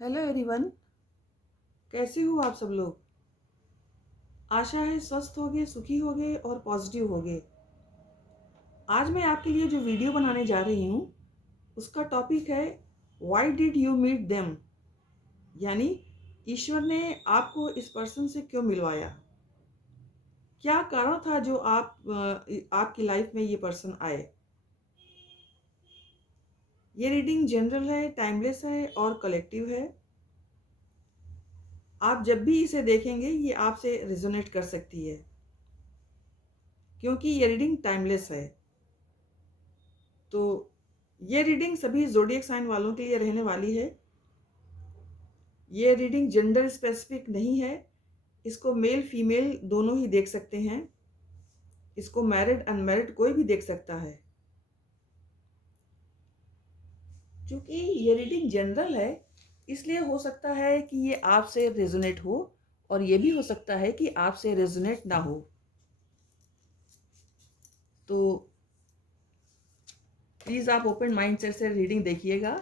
Hello everyone. कैसे हो आप सब लोग। आशा है स्वस्थ होगे, सुखी होगे और पॉजिटिव होगे। आज मैं आपके लिए जो वीडियो बनाने जा रही हूँ उसका टॉपिक है why did you meet them, यानी ईश्वर ने आपको इस पर्सन से क्यों मिलवाया। क्या कारण था जो आपकी लाइफ में ये पर्सन आए। ये रीडिंग जनरल है, टाइमलेस है और कलेक्टिव है। आप जब भी इसे देखेंगे ये आपसे रिजोनेट कर सकती है, क्योंकि ये रीडिंग टाइमलेस है। तो ये रीडिंग सभी ज़ोडिएक साइन वालों के लिए रहने वाली है। ये रीडिंग जेंडर स्पेसिफिक नहीं है। इसको मेल फीमेल दोनों ही देख सकते हैं। इसको मैरिड अनमैरिड कोई भी देख सकता है। क्योंकि ये रीडिंग जनरल है इसलिए हो सकता है कि ये आपसे रेजोनेट हो, और ये भी हो सकता है कि आपसे रेजोनेट ना हो। तो प्लीज़ आप ओपन माइंडसेट से रीडिंग देखिएगा,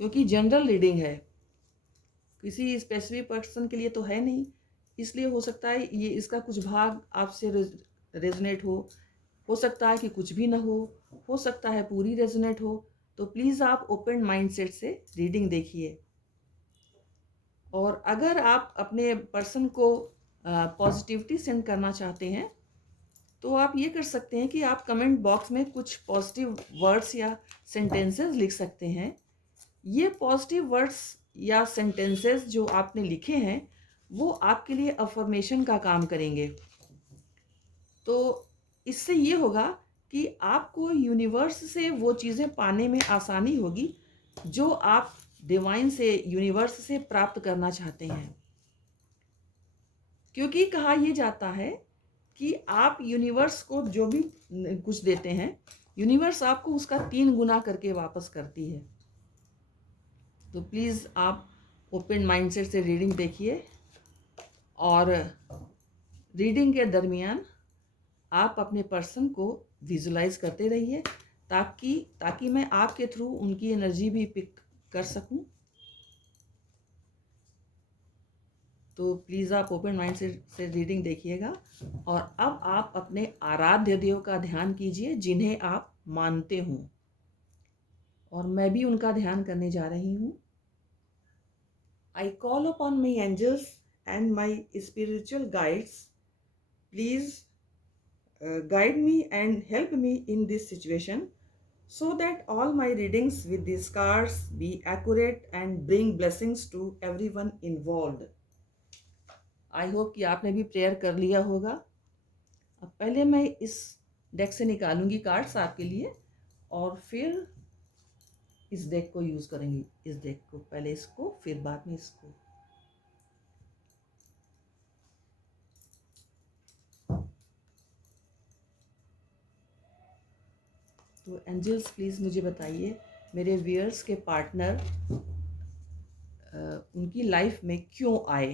क्योंकि जनरल रीडिंग है, किसी स्पेसिफिक पर्सन के लिए तो है नहीं। इसलिए हो सकता है ये इसका कुछ भाग आपसे रेजोनेट हो सकता है कि कुछ भी ना हो सकता है पूरी रेजोनेट हो। तो प्लीज़ आप ओपन माइंडसेट से रीडिंग देखिए। और अगर आप अपने पर्सन को पॉजिटिविटी सेंड करना चाहते हैं तो आप ये कर सकते हैं कि आप कमेंट बॉक्स में कुछ पॉजिटिव वर्ड्स या सेंटेंसेस लिख सकते हैं। ये पॉजिटिव वर्ड्स या सेंटेंसेस जो आपने लिखे हैं वो आपके लिए अफर्मेशन का काम करेंगे। तो इससे ये होगा कि आपको यूनिवर्स से वो चीज़ें पाने में आसानी होगी जो आप डिवाइन से, यूनिवर्स से प्राप्त करना चाहते हैं। क्योंकि कहा यह जाता है कि आप यूनिवर्स को जो भी कुछ देते हैं यूनिवर्स आपको उसका 3 गुना करके वापस करती है। तो प्लीज़ आप ओपन माइंडसेट से रीडिंग देखिए, और रीडिंग के दरमियान आप अपने पर्सन को विजुलाइज करते रहिए, ताकि ताकि मैं आपके थ्रू उनकी एनर्जी भी पिक कर सकूं। तो प्लीज़ आप ओपन माइंड से रीडिंग देखिएगा। और अब आप अपने आराध्य देव का ध्यान कीजिए जिन्हें आप मानते हों, और मैं भी उनका ध्यान करने जा रही हूँ। I call upon my angels and my spiritual guides, please guide me and help me in this situation so that all my readings with these cards be accurate and bring blessings to everyone involved. I hope कि आपने भी prayer कर लिया होगा। अब पहले मैं इस डेक से निकालूंगी कार्ड्स आपके लिए, और फिर इस डेक को यूज़ करेंगी। इस डेक को पहले, इसको फिर बाद में इसको। तो एंजल्स प्लीज़ मुझे बताइए, मेरे व्यूअर्स के पार्टनर उनकी लाइफ में क्यों आए,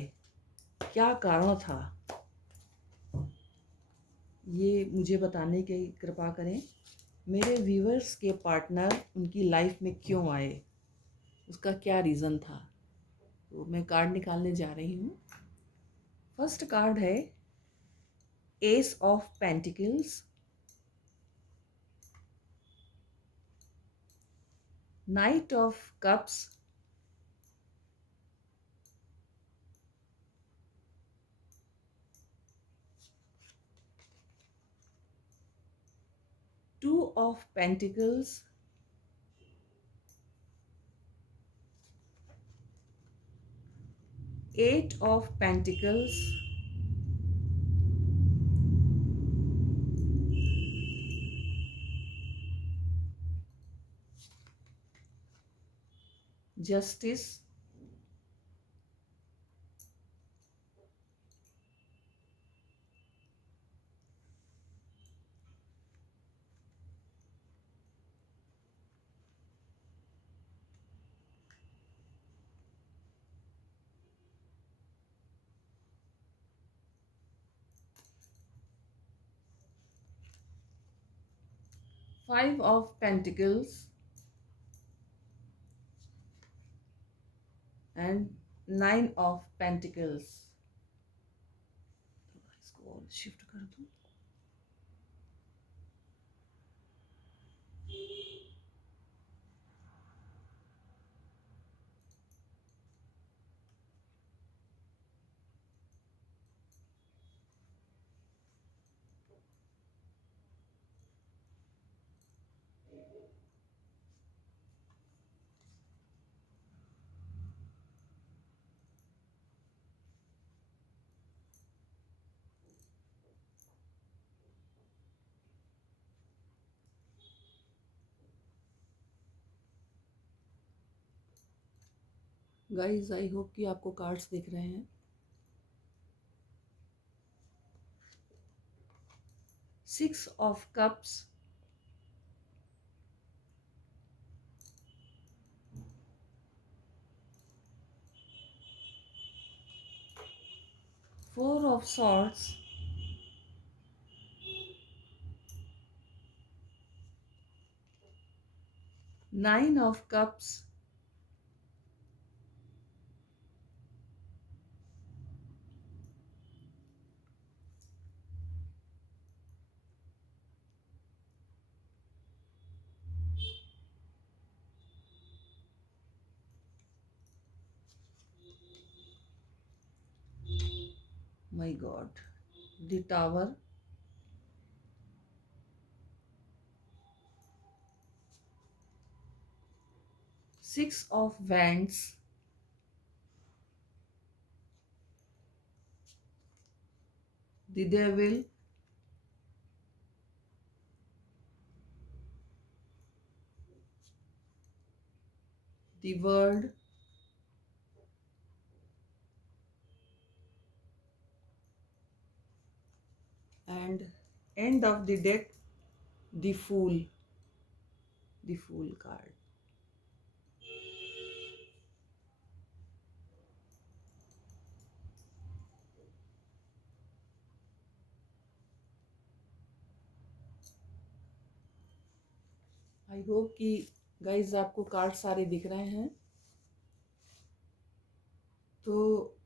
क्या कारण था, ये मुझे बताने की कृपा करें। मेरे व्यूअर्स के पार्टनर उनकी लाइफ में क्यों आए, उसका क्या रीज़न था। तो मैं कार्ड निकालने जा रही हूँ। फर्स्ट कार्ड है ace of pentacles, knight of cups, two of pentacles, eight of pentacles, justice, 5 of Pentacles, and 9 of pentacles. इसको और शिफ्ट कर दूं। गाइस आई होप कि आपको कार्ड्स दिख रहे हैं। 6 of cups, 4 of swords, 9 of cups, my god, the tower, 6 of wands, the devil, the world, and end of the deck, the fool, the fool card. I hope कि guys आपको card सारे दिख रहे हैं। तो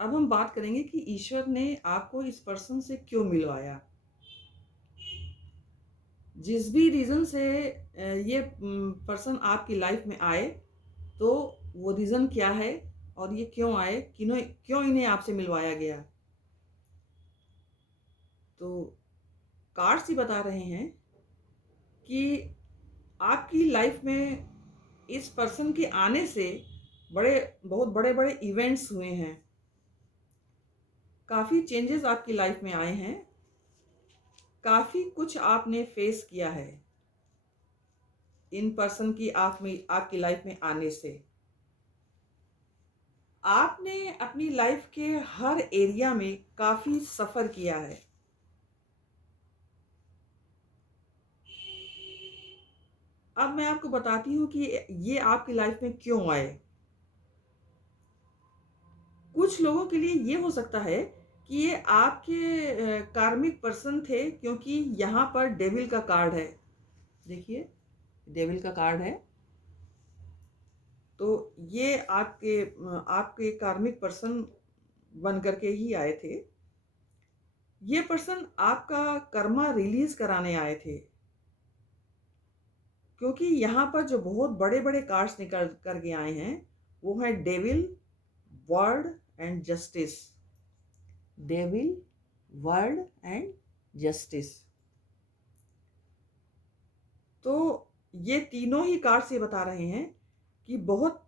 अब हम बात करेंगे कि ईश्वर ने आपको इस पर्सन से क्यों मिलवाया। जिस भी रीज़न से ये पर्सन आपकी लाइफ में आए, तो वो रीज़न क्या है और ये क्यों आए, क्यों इन्हें आपसे मिलवाया गया। तो कार्ड्स ही बता रहे हैं कि आपकी लाइफ में इस पर्सन के आने से बहुत बड़े बड़े इवेंट्स हुए हैं। काफ़ी चेंजेस आपकी लाइफ में आए हैं। काफ़ी कुछ आपने फेस किया है इन पर्सन की आपकी लाइफ में आने से। आपने अपनी लाइफ के हर एरिया में काफ़ी सफ़र किया है। अब मैं आपको बताती हूँ कि ये आपकी लाइफ में क्यों आए। कुछ लोगों के लिए ये हो सकता है कि ये आपके कार्मिक पर्सन थे, क्योंकि यहाँ पर डेविल का कार्ड है। देखिए, डेविल का कार्ड है। तो ये आपके कार्मिक पर्सन बन करके ही आए थे। ये पर्सन आपका कर्मा रिलीज कराने आए थे, क्योंकि यहाँ पर जो बहुत बड़े बड़े कार्ड्स निकल करके आए हैं वो है devil, word and justice. Devil, word and justice. तो ये तीनों ही कार्ड्स ये बता रहे हैं कि बहुत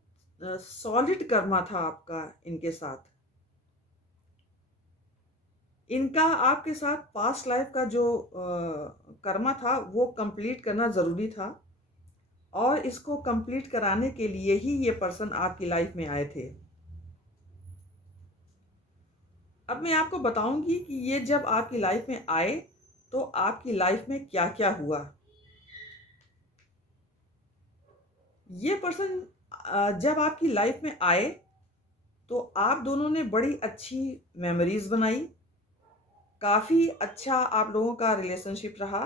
सॉलिड कर्मा था आपका इनके साथ। इनका आपके साथ पास्ट लाइफ का जो कर्मा था वो कंप्लीट करना ज़रूरी था, और इसको कंप्लीट कराने के लिए ही ये पर्सन आपकी लाइफ में आए थे। अब मैं आपको बताऊंगी कि ये जब आपकी लाइफ में आए तो आपकी लाइफ में क्या क्या हुआ। ये पर्सन जब आपकी लाइफ में आए तो आप दोनों ने बड़ी अच्छी मेमोरीज बनाई। काफ़ी अच्छा आप लोगों का रिलेशनशिप रहा।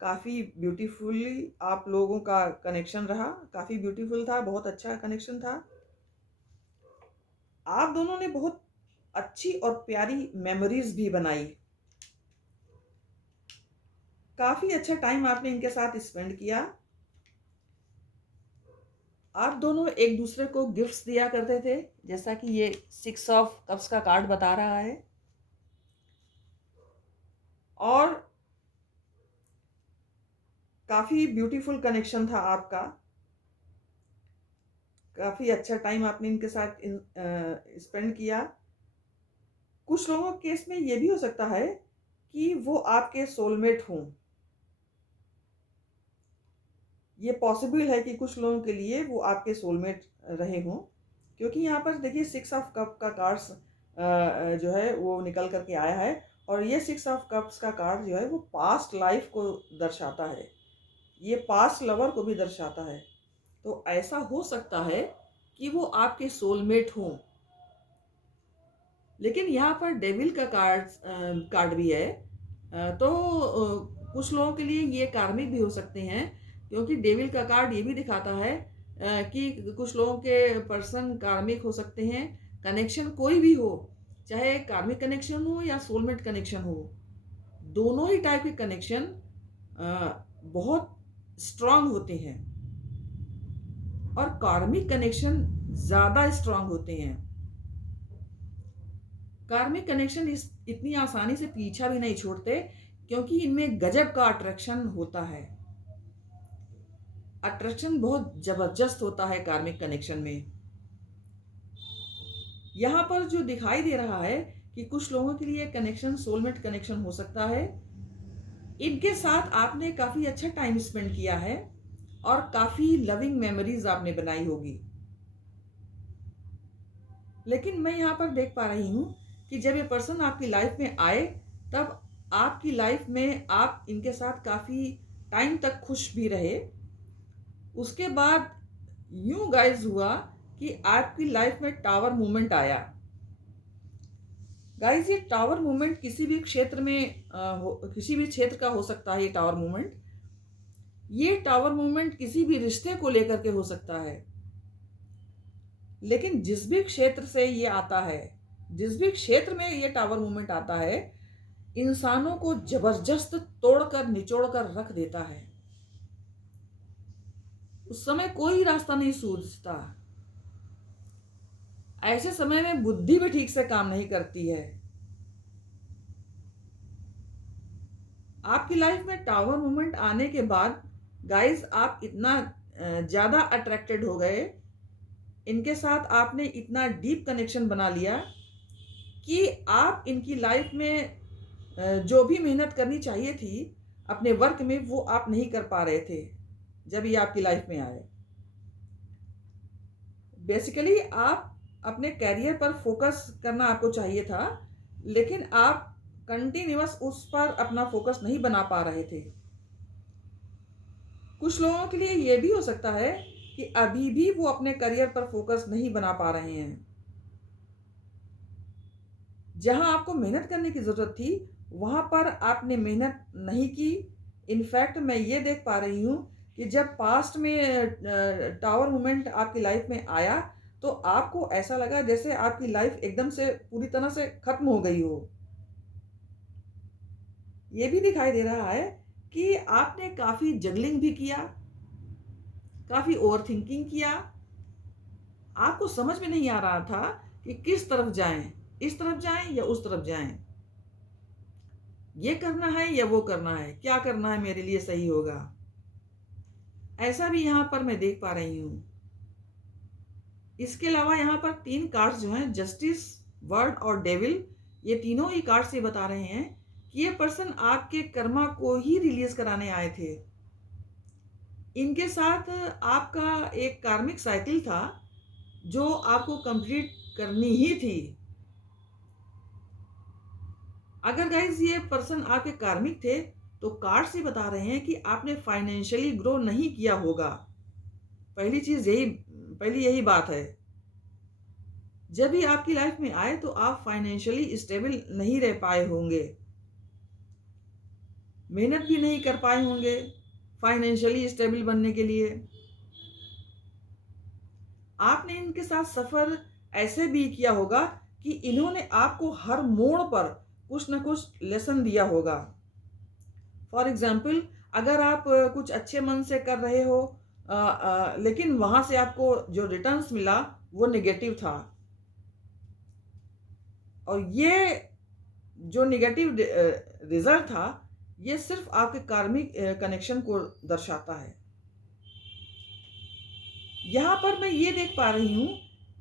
काफ़ी ब्यूटीफुली आप लोगों का कनेक्शन रहा। काफ़ी ब्यूटीफुल था, बहुत अच्छा कनेक्शन था। आप दोनों ने बहुत अच्छी और प्यारी मेमोरीज भी बनाई। काफ़ी अच्छा टाइम आपने इनके साथ स्पेंड किया। आप दोनों एक दूसरे को गिफ्ट्स दिया करते थे, जैसा कि ये 6 ऑफ कप्स का कार्ड बता रहा है। और काफ़ी ब्यूटीफुल कनेक्शन था आपका। काफ़ी अच्छा टाइम आपने इनके साथ स्पेंड किया। कुछ लोगों के केस में ये भी हो सकता है कि वो आपके सोलमेट हों। ये पॉसिबल है कि कुछ लोगों के लिए वो आपके सोलमेट रहे हों, क्योंकि यहाँ पर देखिए 6 ऑफ कप का कार्ड्स जो है वो निकल करके आया है। और ये 6 ऑफ कप्स का कार्ड जो है वो पास्ट लाइफ को दर्शाता है, ये पास्ट लवर को भी दर्शाता है। तो ऐसा हो सकता है कि वो आपके सोलमेट हों। लेकिन यहाँ पर डेविल का कार्ड भी है। तो कुछ लोगों के लिए ये कार्मिक भी हो सकते हैं, क्योंकि डेविल का कार्ड ये भी दिखाता है कि कुछ लोगों के पर्सन कार्मिक हो सकते हैं। कनेक्शन कोई भी हो, चाहे कार्मिक कनेक्शन हो या सोलमेट कनेक्शन हो, दोनों ही टाइप के कनेक्शन बहुत स्ट्रांग होते हैं और कार्मिक कनेक्शन ज़्यादा स्ट्रांग होते हैं। कार्मिक कनेक्शन इतनी आसानी से पीछा भी नहीं छोड़ते, क्योंकि इनमें गजब का अट्रैक्शन होता है। अट्रैक्शन बहुत जबरदस्त होता है कार्मिक कनेक्शन में। यहाँ पर जो दिखाई दे रहा है कि कुछ लोगों के लिए कनेक्शन सोलमेट कनेक्शन हो सकता है। इनके साथ आपने काफ़ी अच्छा टाइम स्पेंड किया है और काफ़ी लविंग मेमोरीज आपने बनाई होगी। लेकिन मैं यहाँ पर देख पा रही हूँ कि जब ये पर्सन आपकी लाइफ में आए, तब आपकी लाइफ में आप इनके साथ काफ़ी टाइम तक खुश भी रहे। उसके बाद यूं गाइज हुआ कि आपकी लाइफ में टावर मूवमेंट आया। गाइज ये टावर मूवमेंट किसी भी क्षेत्र में किसी भी क्षेत्र का हो सकता है। ये टावर मूवमेंट किसी भी रिश्ते को लेकर के हो सकता है। लेकिन जिस भी क्षेत्र से ये आता है, जिस भी क्षेत्र में ये टावर मूवमेंट आता है, इंसानों को जबरदस्त तोड़कर निचोड़कर रख देता है। उस समय कोई रास्ता नहीं सूझता। ऐसे समय में बुद्धि भी ठीक से काम नहीं करती है। आपकी लाइफ में टावर मूवमेंट आने के बाद गाइस आप इतना ज़्यादा अट्रैक्टेड हो गए, इनके साथ आपने इतना डीप कनेक्शन बना लिया कि आप इनकी लाइफ में जो भी मेहनत करनी चाहिए थी अपने वर्क में, वो आप नहीं कर पा रहे थे जब ये आपकी लाइफ में आए। बेसिकली आप अपने कैरियर पर फोकस करना आपको चाहिए था, लेकिन आप कंटिन्यूअस उस पर अपना फोकस नहीं बना पा रहे थे। कुछ लोगों के लिए ये भी हो सकता है कि अभी भी वो अपने करियर पर फोकस नहीं बना पा रहे हैं। जहां आपको मेहनत करने की ज़रूरत थी, वहां पर आपने मेहनत नहीं की। इनफैक्ट मैं ये देख पा रही हूँ कि जब पास्ट में टावर मूवमेंट आपकी लाइफ में आया, तो आपको ऐसा लगा जैसे आपकी लाइफ एकदम से पूरी तरह से खत्म हो गई हो। ये भी दिखाई दे रहा है कि आपने काफ़ी जगलिंग भी किया, काफ़ी ओवर थिंकिंग किया। आपको समझ में नहीं आ रहा था कि किस तरफ जाएं, इस तरफ जाएं या उस तरफ जाएं, ये करना है या वो करना है, क्या करना है मेरे लिए सही होगा। ऐसा भी यहाँ पर मैं देख पा रही हूँ। इसके अलावा यहाँ पर 3 कार्ड्स जो हैं, जस्टिस, वर्ड और डेविल, ये तीनों ही कार्ड्स ये बता रहे हैं कि ये पर्सन आपके कर्मा को ही रिलीज कराने आए थे। इनके साथ आपका एक कार्मिक साइकिल था जो आपको कंप्लीट करनी ही थी। अगर गाइज ये पर्सन आपके कार्मिक थे, तो कार्ड्स ये बता रहे हैं कि आपने फाइनेंशियली ग्रो नहीं किया होगा। पहली यही बात है। जब भी आपकी लाइफ में आए तो आप फाइनेंशियली स्टेबल नहीं रह पाए होंगे, मेहनत भी नहीं कर पाए होंगे फाइनेंशियली स्टेबल बनने के लिए। आपने इनके साथ सफ़र ऐसे भी किया होगा कि इन्होंने आपको हर मोड़ पर कुछ ना कुछ लेसन दिया होगा। फॉर एग्जाम्पल, अगर आप कुछ अच्छे मन से कर रहे हो, लेकिन वहाँ से आपको जो रिटर्न्स मिला वो नेगेटिव था, और ये जो नेगेटिव रिजल्ट था ये सिर्फ आपके कार्मिक कनेक्शन को दर्शाता है। यहाँ पर मैं ये देख पा रही हूँ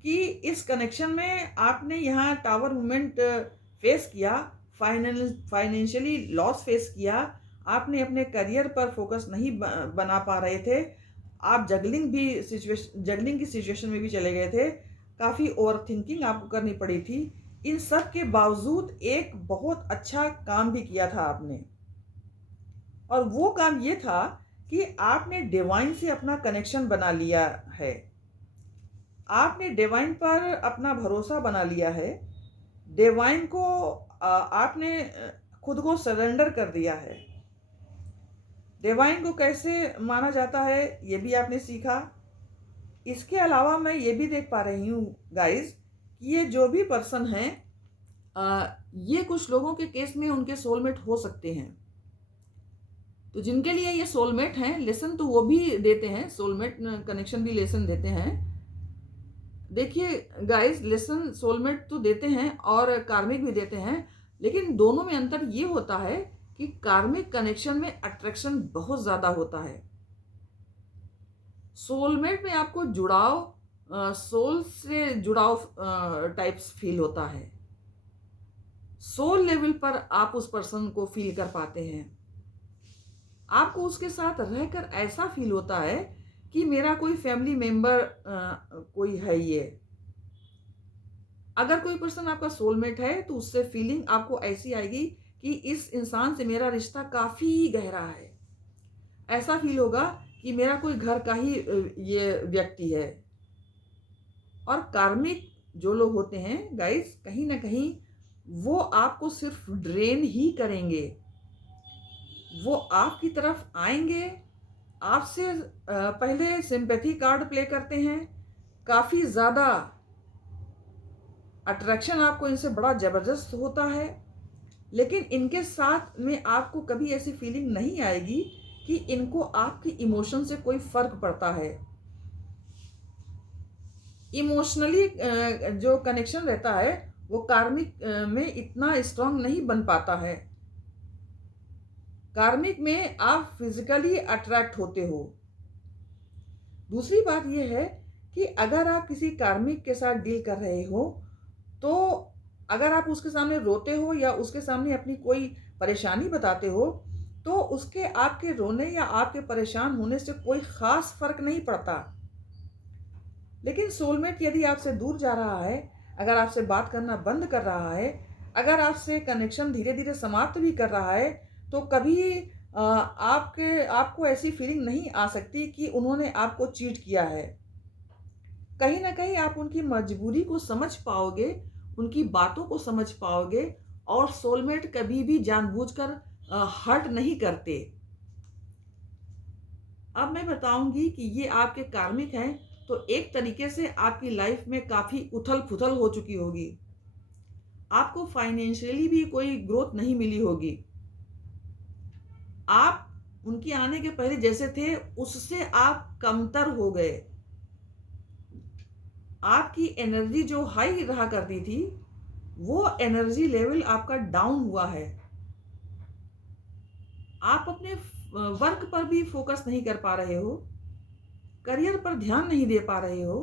कि इस कनेक्शन में आपने यहाँ टावर मूवमेंट फेस किया, फाइनेंशियली लॉस फेस किया, आपने अपने करियर पर फोकस नहीं बना पा रहे थे, आप जगलिंग की सिचुएशन में भी चले गए थे, काफ़ी ओवर थिंकिंग आपको करनी पड़ी थी। इन सब के बावजूद एक बहुत अच्छा काम भी किया था आपने, और वो काम ये था कि आपने डिवाइन से अपना कनेक्शन बना लिया है, आपने डिवाइन पर अपना भरोसा बना लिया है, डिवाइन को आपने खुद को सरेंडर कर दिया है। डिवाइन को कैसे माना जाता है ये भी आपने सीखा। इसके अलावा मैं ये भी देख पा रही हूँ गाइस कि ये जो भी पर्सन हैं, ये कुछ लोगों के केस में उनके सोलमेट हो सकते हैं। तो जिनके लिए ये सोलमेट हैं, लेसन तो वो भी देते हैं, सोलमेट कनेक्शन भी लेसन देते हैं। देखिए गाइस, लेसन सोलमेट तो देते हैं और कार्मिक भी देते हैं, लेकिन दोनों में अंतर ये होता है कि कार्मिक कनेक्शन में अट्रैक्शन बहुत ज़्यादा होता है। सोलमेट में आपको जुड़ाव, सोल से जुड़ाव टाइप्स फील होता है, सोल लेवल पर आप उस पर्सन को फील कर पाते हैं, आपको उसके साथ रहकर ऐसा फील होता है कि मेरा कोई फैमिली मेंबर कोई है ये। अगर कोई पर्सन आपका सोलमेट है तो उससे फीलिंग आपको ऐसी आएगी कि इस इंसान से मेरा रिश्ता काफ़ी गहरा है, ऐसा फील होगा कि मेरा कोई घर का ही ये व्यक्ति है। और कार्मिक जो लोग होते हैं गाइस, कहीं ना कहीं वो आपको सिर्फ ड्रेन ही करेंगे, वो आपकी तरफ आएंगे, आपसे पहले सिंपैथी कार्ड प्ले करते हैं, काफ़ी ज़्यादा अट्रैक्शन आपको इनसे बड़ा ज़बरदस्त होता है, लेकिन इनके साथ में आपको कभी ऐसी फीलिंग नहीं आएगी कि इनको आपकी इमोशन से कोई फ़र्क पड़ता है। इमोशनली जो कनेक्शन रहता है वो कार्मिक में इतना स्ट्रांग नहीं बन पाता है। कार्मिक में आप फिजिकली अट्रैक्ट होते हो। दूसरी बात यह है कि अगर आप किसी कार्मिक के साथ डील कर रहे हो, तो अगर आप उसके सामने रोते हो या उसके सामने अपनी कोई परेशानी बताते हो, तो उसके आपके रोने या आपके परेशान होने से कोई ख़ास फ़र्क नहीं पड़ता। लेकिन सोलमेट यदि आपसे दूर जा रहा है, अगर आपसे बात करना बंद कर रहा है, अगर आपसे कनेक्शन धीरे धीरे समाप्त भी कर रहा है, तो कभी आपको ऐसी फीलिंग नहीं आ सकती कि उन्होंने आपको चीट किया है। कहीं ना कहीं आप उनकी मजबूरी को समझ पाओगे, उनकी बातों को समझ पाओगे, और सोलमेट कभी भी जानबूझकर हर्ट नहीं करते। अब मैं बताऊंगी कि ये आपके कार्मिक हैं, तो एक तरीके से आपकी लाइफ में काफ़ी उथल पुथल हो चुकी होगी, आपको फाइनेंशियली भी कोई ग्रोथ नहीं मिली होगी, आप उनके आने के पहले जैसे थे उससे आप कमतर हो गए, आपकी एनर्जी जो हाई रहा करती थी वो एनर्जी लेवल आपका डाउन हुआ है, आप अपने वर्क पर भी फोकस नहीं कर पा रहे हो, करियर पर ध्यान नहीं दे पा रहे हो,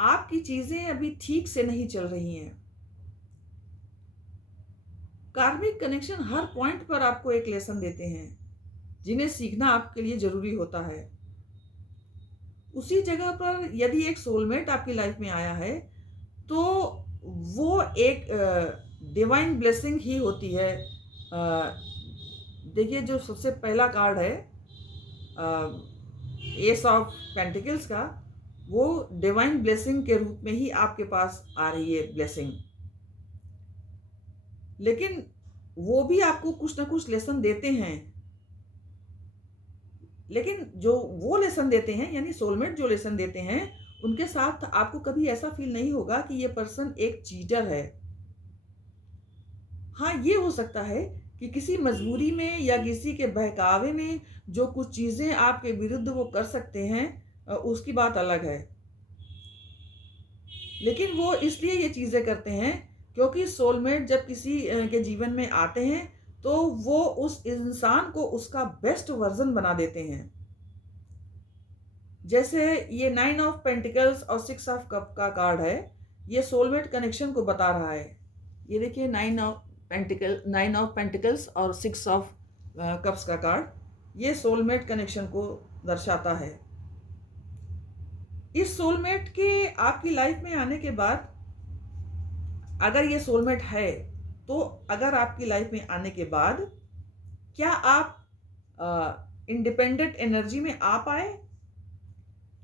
आपकी चीजें अभी ठीक से नहीं चल रही हैं। कार्मिक कनेक्शन हर पॉइंट पर आपको एक लेसन देते हैं जिन्हें सीखना आपके लिए जरूरी होता है। उसी जगह पर यदि एक सोलमेट आपकी लाइफ में आया है तो वो एक डिवाइन ब्लेसिंग ही होती है। देखिए, जो सबसे पहला कार्ड है एस ऑफ पेंटिकल्स का, वो डिवाइन ब्लेसिंग के रूप में ही आपके पास आ रही है ब्लेसिंग, लेकिन वो भी आपको कुछ ना कुछ लेसन देते हैं। लेकिन जो वो लेसन देते हैं, यानी सोलमेट जो लेसन देते हैं, उनके साथ आपको कभी ऐसा फील नहीं होगा कि ये पर्सन एक चीटर है। हाँ, ये हो सकता है कि किसी मजबूरी में या किसी के बहकावे में जो कुछ चीज़ें आपके विरुद्ध वो कर सकते हैं, उसकी बात अलग है। लेकिन वो इसलिए ये चीज़ें करते हैं क्योंकि सोलमेट जब किसी के जीवन में आते हैं तो वो उस इंसान को उसका बेस्ट वर्जन बना देते हैं। जैसे ये 9 ऑफ पेंटिकल्स और 6 ऑफ कप का कार्ड है, ये सोलमेट कनेक्शन को बता रहा है। ये देखिए 9 ऑफ पेंटिकल्स और 6 ऑफ कप्स का कार्ड, ये सोलमेट कनेक्शन को दर्शाता है। इस सोलमेट के आपकी लाइफ में आने के बाद, अगर ये सोलमेट है तो अगर आपकी लाइफ में आने के बाद क्या आप इंडिपेंडेंट एनर्जी में आ पाए?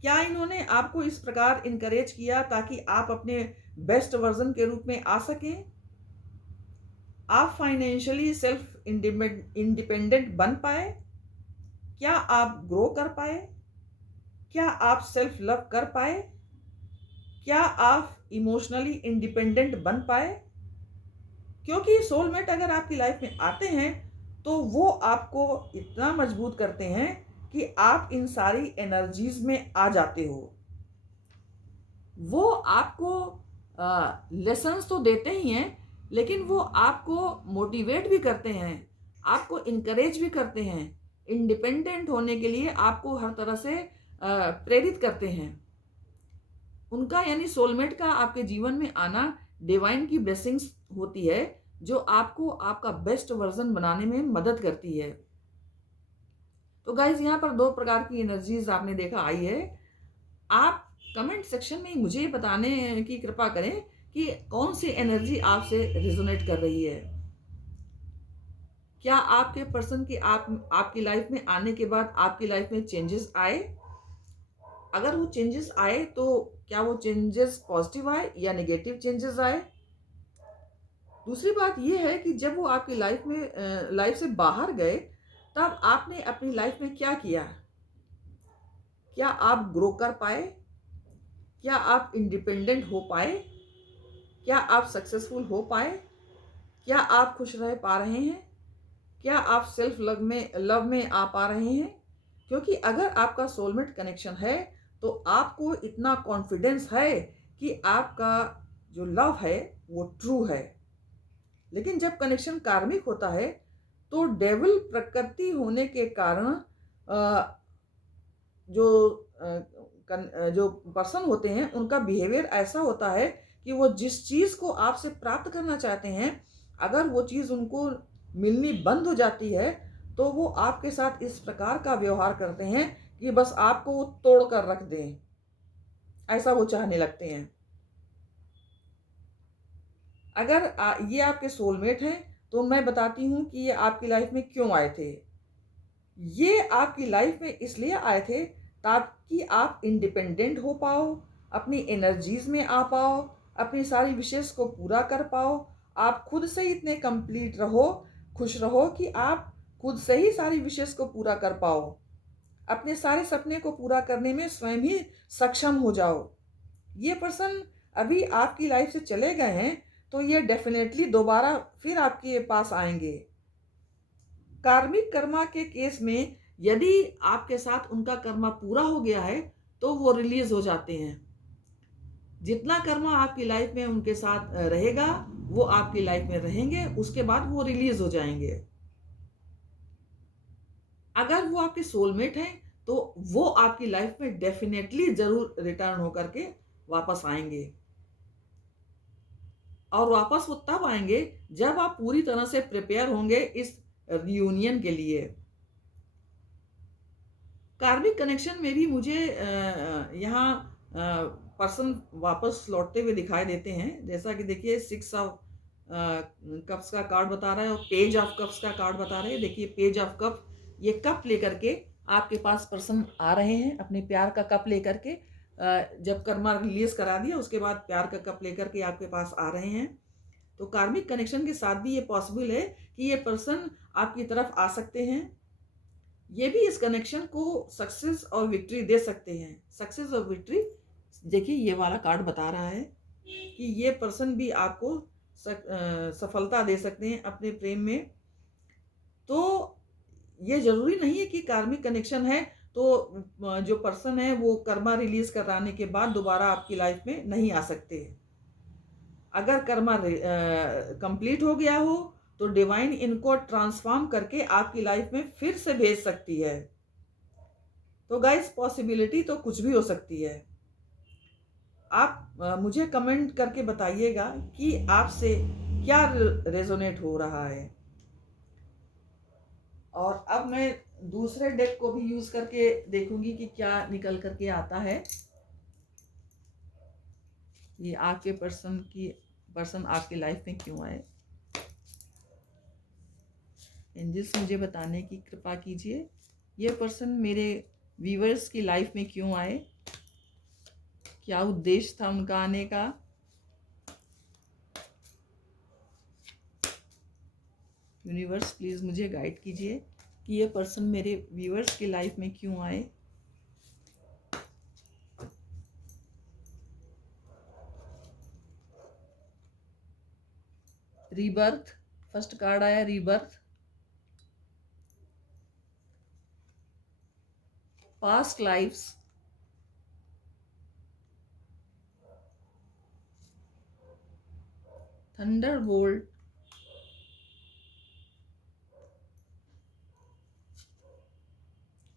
क्या इन्होंने आपको इस प्रकार इनकरेज किया ताकि आप अपने बेस्ट वर्जन के रूप में आ सकें? आप फाइनेंशियली सेल्फ इंडिपेंडेंट बन पाए? क्या आप ग्रो कर पाए? क्या आप सेल्फ लव कर पाए? क्या आप इमोशनली इंडिपेंडेंट बन पाए? क्योंकि सोलमेट अगर आपकी लाइफ में आते हैं तो वो आपको इतना मजबूत करते हैं कि आप इन सारी एनर्जीज में आ जाते हो। वो आपको लेसन्स तो देते ही हैं, लेकिन वो आपको मोटिवेट भी करते हैं, आपको इनकरेज भी करते हैं, इंडिपेंडेंट होने के लिए आपको हर तरह से प्रेरित करते हैं। उनका यानी सोलमेट का आपके जीवन में आना डिवाइन की ब्लेसिंग्स होती है जो आपको आपका बेस्ट वर्जन बनाने में मदद करती है। तो गाइज यहाँ पर 2 प्रकार की एनर्जीज आपने देखा आई है। आप कमेंट सेक्शन में मुझे बताने की कृपा करें कि कौन सी एनर्जी आपसे रिजोनेट कर रही है। क्या आपके पर्सन की आपकी लाइफ में आने के बाद आपकी लाइफ में चेंजेस आए? अगर वो चेंजेस आए तो क्या वो चेंजेस पॉजिटिव आए या नेगेटिव चेंजेस आए? दूसरी बात ये है कि जब वो आपकी लाइफ से बाहर गए तब आपने अपनी लाइफ में क्या किया? क्या आप ग्रो कर पाए? क्या आप इंडिपेंडेंट हो पाए? क्या आप सक्सेसफुल हो पाए? क्या आप खुश रह पा रहे हैं? क्या आप सेल्फ लव में आ पा रहे हैं? क्योंकि अगर आपका सोलमेट कनेक्शन है तो आपको इतना कॉन्फिडेंस है कि आपका जो लव है वो ट्रू है। लेकिन जब कनेक्शन कार्मिक होता है तो डेविल प्रकृति होने के कारण जो पर्सन होते हैं उनका बिहेवियर ऐसा होता है कि वो जिस चीज़ को आपसे प्राप्त करना चाहते हैं, अगर वो चीज़ उनको मिलनी बंद हो जाती है तो वो आपके साथ इस प्रकार का व्यवहार करते हैं कि बस आपको वो तोड़ कर रख दें, ऐसा वो चाहने लगते हैं। अगर ये आपके सोलमेट हैं तो मैं बताती हूँ कि ये आपकी लाइफ में क्यों आए थे। ये आपकी लाइफ में इसलिए आए थे ताकि आप इंडिपेंडेंट हो पाओ, अपनी एनर्जीज में आ पाओ, अपनी सारी विशेष को पूरा कर पाओ, आप खुद से इतने कंप्लीट रहो, खुश रहो कि आप खुद से ही सारी विशेष को पूरा कर पाओ, अपने सारे सपने को पूरा करने में स्वयं ही सक्षम हो जाओ। ये पर्सन अभी आपकी लाइफ से चले गए हैं तो ये डेफिनेटली दोबारा फिर आपके पास आएंगे। कार्मिक कर्मा के केस में यदि आपके साथ उनका कर्मा पूरा हो गया है तो वो रिलीज हो जाते हैं। जितना कर्मा आपकी लाइफ में उनके साथ रहेगा वो आपकी लाइफ में रहेंगे, उसके बाद वो रिलीज हो जाएंगे। अगर वो आपके सोलमेट हैं तो वो आपकी लाइफ में डेफिनेटली जरूर रिटर्न होकर के वापस आएंगे, और वापस वो तब आएंगे जब आप पूरी तरह से प्रिपेयर होंगे इस रियूनियन के लिए। कार्मिक कनेक्शन में भी मुझे यहाँ पर्सन वापस लौटते हुए दिखाई देते हैं। जैसा कि देखिए 6 ऑफ कप्स का कार्ड बता रहा है और पेज ऑफ कप्स का कार्ड बता रहे हैं। देखिए पेज ऑफ कप, ये कप लेकर के आपके पास पर्सन आ रहे हैं, अपने प्यार का कप लेकर के। जब कर्मा रिलीज करा दिया उसके बाद प्यार का कप लेकर के आपके पास आ रहे हैं। तो कार्मिक कनेक्शन के साथ भी ये पॉसिबल है कि ये पर्सन आपकी तरफ आ सकते हैं। ये भी इस कनेक्शन को सक्सेस और विक्ट्री दे सकते हैं। सक्सेस और विक्ट्री देखिए ये वाला कार्ड बता रहा है कि ये पर्सन भी आपको सफलता दे सकते हैं अपने प्रेम में। तो ये ज़रूरी नहीं है कि कार्मिक कनेक्शन है तो जो पर्सन है वो कर्मा रिलीज कराने के बाद दोबारा आपकी लाइफ में नहीं आ सकते। अगर कर्मा कंप्लीट हो गया हो तो डिवाइन इनको ट्रांसफॉर्म करके आपकी लाइफ में फिर से भेज सकती है। तो गाइस पॉसिबिलिटी तो कुछ भी हो सकती है। आप मुझे कमेंट करके बताइएगा कि आपसे क्या रेजोनेट हो रहा है। और अब मैं दूसरे डेक को भी यूज करके देखूंगी कि क्या निकल करके आता है। ये आपके पर्सन आपकी लाइफ में क्यों आए। एंजल्स मुझे बताने की कृपा कीजिए ये पर्सन मेरे व्यूअर्स की लाइफ में क्यों आए, क्या उद्देश्य था उनका आने का। यूनिवर्स प्लीज मुझे गाइड कीजिए कि ये पर्सन मेरे व्यूअर्स की लाइफ में क्यों आए। रीबर्थ, फर्स्ट कार्ड आया rebirth. Past lives, thunderbolt,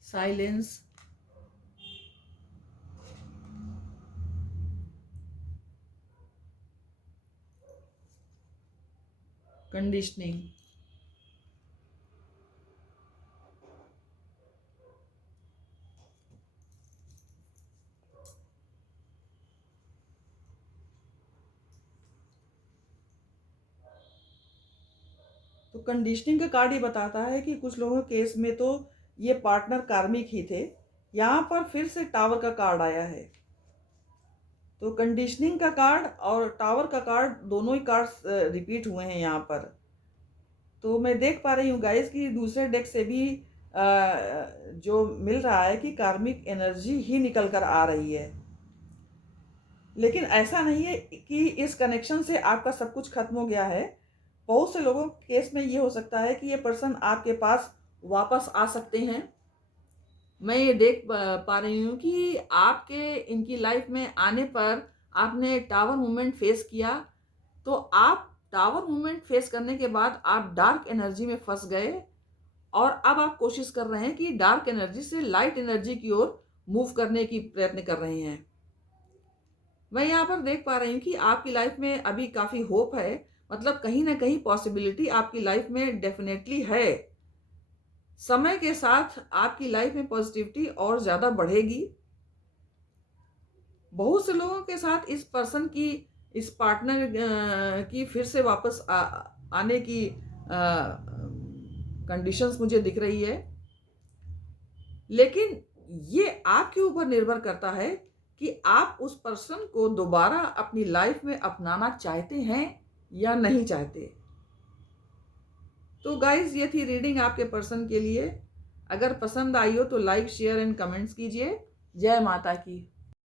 silence, conditioning. तो कंडीशनिंग का कार्ड ये बताता है कि कुछ लोगों के केस में तो ये पार्टनर कार्मिक ही थे। यहाँ पर फिर से टावर का कार्ड आया है। तो कंडीशनिंग का कार्ड और टावर का कार्ड दोनों ही कार्ड्स रिपीट हुए हैं यहाँ पर। तो मैं देख पा रही हूँ गाइस कि दूसरे डेक से भी जो मिल रहा है कि कार्मिक एनर्जी ही निकल कर आ रही है। लेकिन ऐसा नहीं है कि इस कनेक्शन से आपका सब कुछ खत्म हो गया है। बहुत से लोगों के केस में ये हो सकता है कि ये पर्सन आपके पास वापस आ सकते हैं। मैं ये देख पा रही हूँ कि आपके इनकी लाइफ में आने पर आपने टावर मूवमेंट फेस किया। तो आप टावर मूवमेंट फेस करने के बाद आप डार्क एनर्जी में फंस गए और अब आप कोशिश कर रहे हैं कि डार्क एनर्जी से लाइट एनर्जी की ओर मूव करने की प्रयत्न कर रहे हैं। मैं यहाँ पर देख पा रही हूँ कि आपकी लाइफ में अभी काफ़ी होप है। मतलब कहीं ना कहीं पॉसिबिलिटी आपकी लाइफ में डेफिनेटली है। समय के साथ आपकी लाइफ में पॉजिटिविटी और ज़्यादा बढ़ेगी। बहुत से लोगों के साथ इस पर्सन की, इस पार्टनर की फिर से वापस आने की कंडीशंस मुझे दिख रही है। लेकिन ये आपके ऊपर निर्भर करता है कि आप उस पर्सन को दोबारा अपनी लाइफ में अपनाना चाहते हैं या नहीं चाहते। तो गाइज ये थी रीडिंग आपके पर्सन के लिए। अगर पसंद आई हो तो लाइक शेयर एंड कमेंट्स कीजिए। जय माता की।